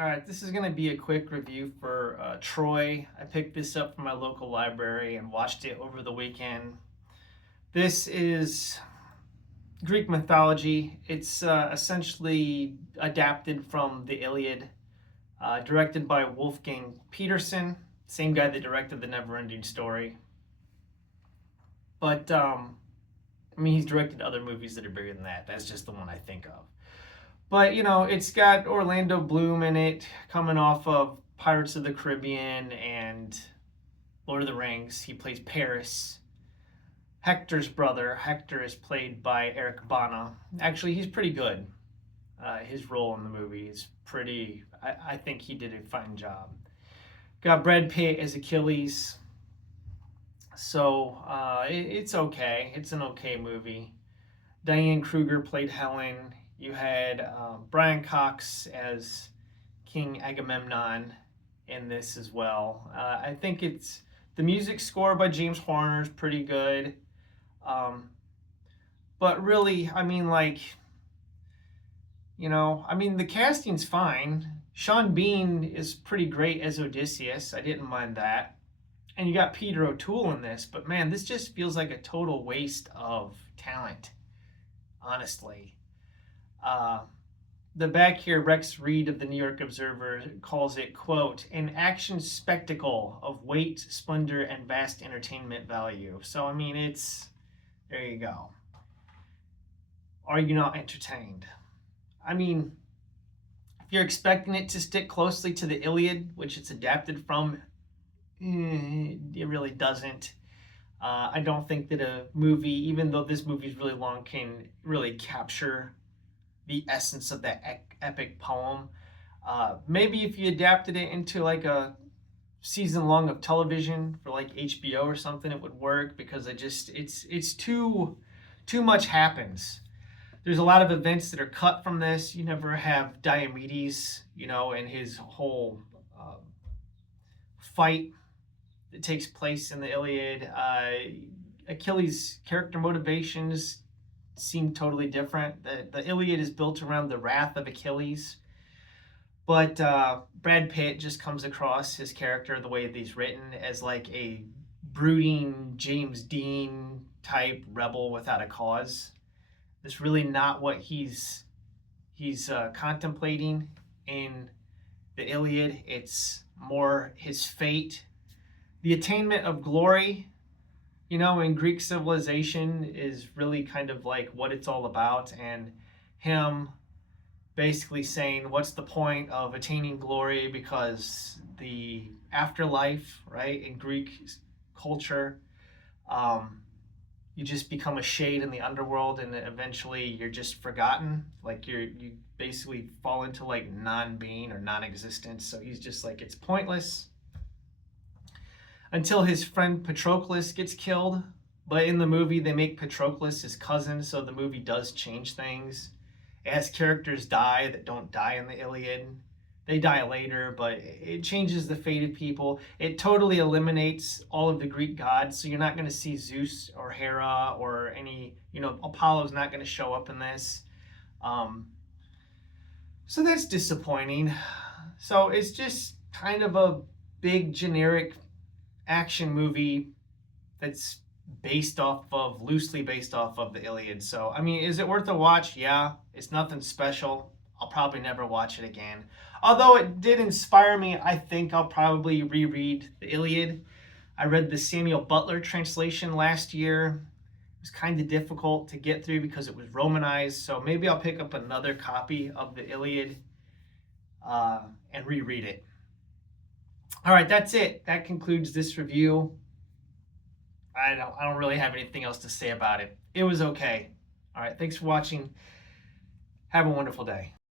All right, this is going to be a quick review for Troy. I picked this up from my local library and watched it over the weekend. This is Greek mythology. It's essentially adapted from the Iliad, directed by Wolfgang Peterson, same guy that directed The Neverending Story. But, I mean, he's directed other movies that are bigger than that. That's just the one I think of. But, it's got Orlando Bloom in it, coming off of Pirates of the Caribbean and Lord of the Rings. He plays Paris. Hector's brother. Hector is played by Eric Bana. Actually, he's pretty good. His role in the movie is pretty, I think he did a fine job. Got Brad Pitt as Achilles. So it's okay. It's an okay movie. Diane Kruger played Helen. You had Brian Cox as King Agamemnon in this as well. I think it's the music score by James Horner is pretty good. But really, I mean, the casting's fine. Sean Bean is pretty great as Odysseus. I didn't mind that. And you got Peter O'Toole in this, but man, this just feels like a total waste of talent, honestly. The back here, Rex Reed of the New York Observer calls it, quote, an action spectacle of weight, splendor, and vast entertainment value. So, I mean, there you go. Are you not entertained? I mean, if you're expecting it to stick closely to the Iliad, which it's adapted from, it really doesn't. I don't think that a movie, even though this movie is really long, can really capture the essence of that epic poem. Maybe if you adapted it into like a season long of television for like HBO or something, it would work, because it's too much happens. There's a lot of events that are cut from this. You never have Diomedes, and his whole fight that takes place in the Iliad. Achilles' character motivations seem totally different. The Iliad is built around the wrath of Achilles, but Brad Pitt just comes across his character, the way that he's written, as like a brooding James Dean type rebel without a cause. That's really not what he's contemplating in the Iliad. It's more his fate, the attainment of glory. In Greek civilization is really kind of like what it's all about, and him basically saying, what's the point of attaining glory, because the afterlife, right, in Greek culture, you just become a shade in the underworld, and eventually you're just forgotten. Like you basically fall into like non-being or non-existence. So he's just like, it's pointless, until his friend Patroclus gets killed. But in the movie, they make Patroclus his cousin, so the movie does change things. It has characters die that don't die in the Iliad. They die later, but it changes the fate of people. It totally eliminates all of the Greek gods, so you're not going to see Zeus or Hera or any, Apollo's not going to show up in this. So that's disappointing. So it's just kind of a big generic action movie that's loosely based off of the Iliad. So, I mean, is it worth a watch? Yeah. It's nothing special. I'll probably never watch it again. Although it did inspire me, I think I'll probably reread the Iliad. I read the Samuel Butler translation last year. It was kind of difficult to get through because it was Romanized. So maybe I'll pick up another copy of the Iliad and reread it. All right, that's it. That concludes this review. I don't really have anything else to say about it. It was okay. All right, thanks for watching. Have a wonderful day.